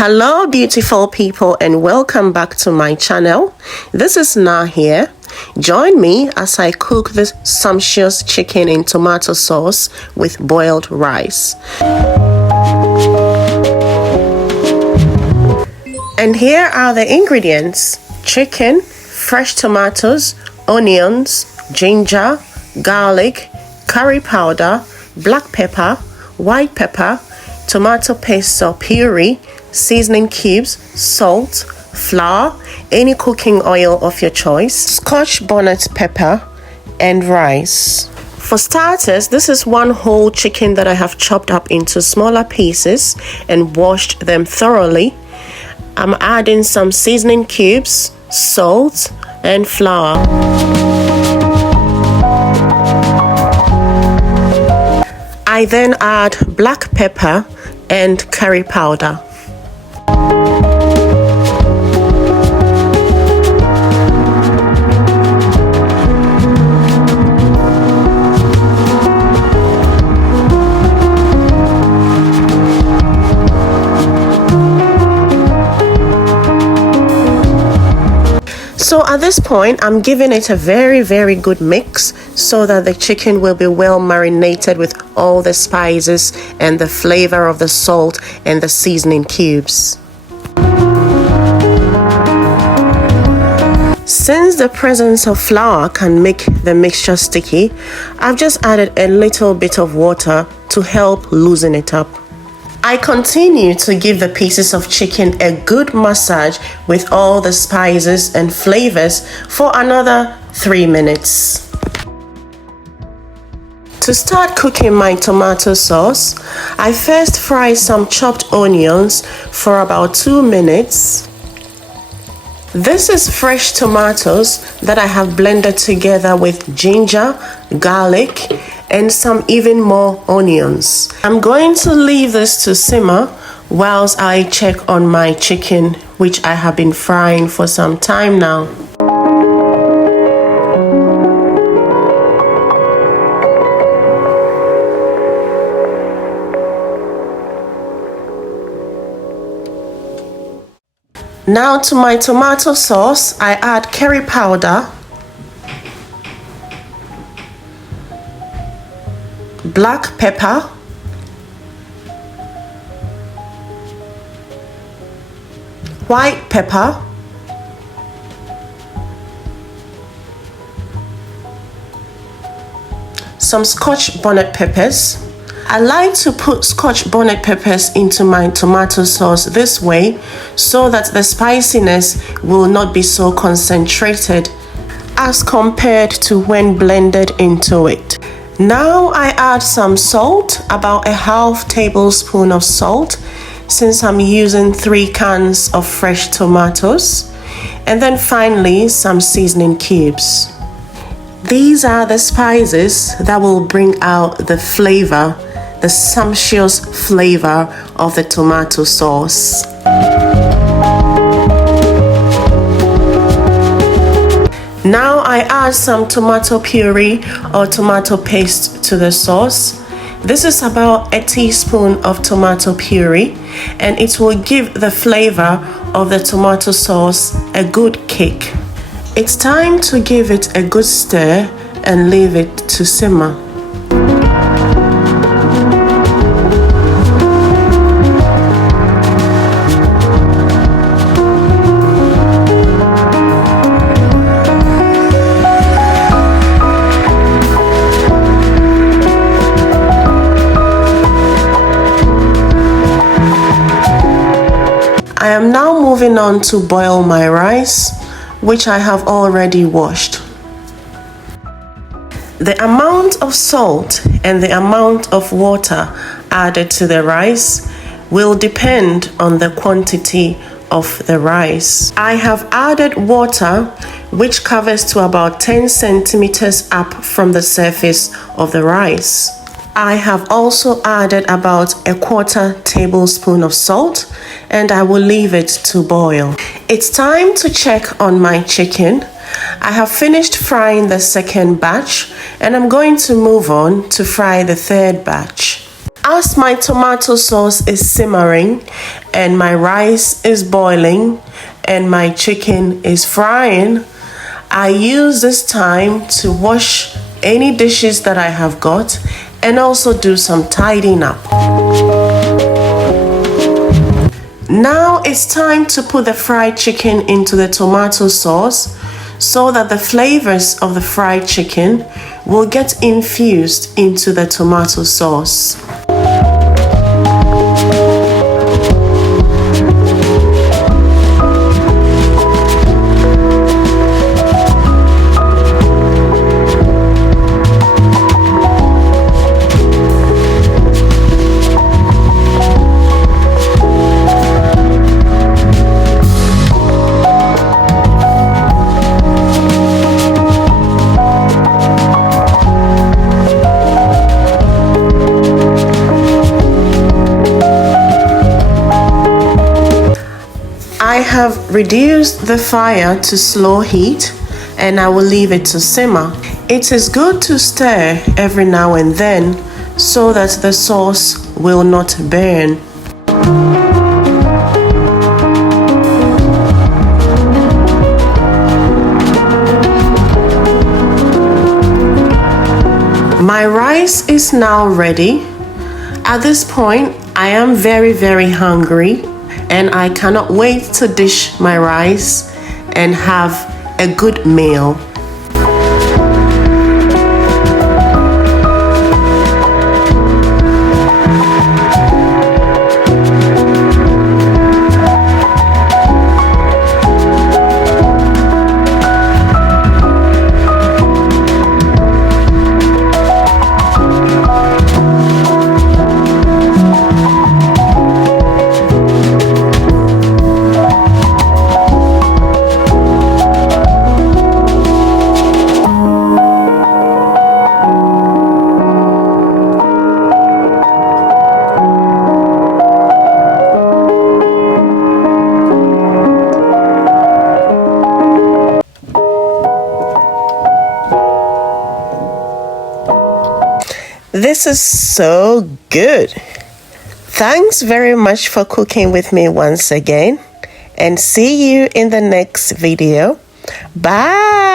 Hello beautiful people and welcome back to my channel. This is Na here. Join me as I cook this sumptuous chicken in tomato sauce with boiled rice. And here are the ingredients: chicken, fresh tomatoes, onions, ginger, garlic, curry powder, black pepper, white pepper, tomato paste or puree, seasoning cubes, salt, flour, any cooking oil of your choice, scotch bonnet pepper, and rice. For starters, this is one whole chicken that I have chopped up into smaller pieces and washed them thoroughly. I'm adding some seasoning cubes, salt, and flour. I then add black pepper and curry powder. So at this point, I'm giving it a very good mix so that the chicken will be well marinated with all the spices and the flavor of the salt and the seasoning cubes. Since the presence of flour can make the mixture sticky, I've just added a little bit of water to help loosen it up. I continue to give the pieces of chicken a good massage with all the spices and flavors for another 3 minutes. To start cooking my tomato sauce, I first fry some chopped onions for about 2 minutes. This is fresh tomatoes that I have blended together with ginger, garlic, and some even more onions. I'm going to leave this to simmer whilst I check on my chicken, which I have been frying for some time now. Now to my tomato sauce, I add curry powder, black pepper, white pepper, some scotch bonnet peppers. I like to put scotch bonnet peppers into my tomato sauce this way so that the spiciness will not be so concentrated as compared to when blended into it. Now I add some salt, about a half tablespoon of salt, since I'm using 3 cans of fresh tomatoes, and then finally some seasoning cubes. These are the spices that will bring out the flavor, the sumptuous flavor of the tomato sauce. Now I add some tomato puree or tomato paste to the sauce. This is about a teaspoon of tomato puree, and it will give the flavor of the tomato sauce a good kick. It's time to give it a good stir and leave it to simmer. I am now moving on to boil my rice, which I have already washed. The amount of salt and the amount of water added to the rice will depend on the quantity of the rice. I have added water which covers to about 10 centimeters up from the surface of the rice. I have also added about a 1/4 tablespoon of salt, and I will leave it to boil. It's time to check on my chicken. I have finished frying the second batch, and I'm going to move on to fry the third batch. As my tomato sauce is simmering and my rice is boiling and my chicken is frying, I use this time to wash any dishes that I have got and also do some tidying up. Now it's time to put the fried chicken into the tomato sauce so that the flavors of the fried chicken will get infused into the tomato sauce. I have reduced the fire to slow heat and I will leave it to simmer. It is good to stir every now and then so that the sauce will not burn. My rice is now ready. At this point, I am very hungry and I cannot wait to dish my rice and have a good meal. This is so good. Thanks very much for cooking with me once again, and see you in the next video. Bye.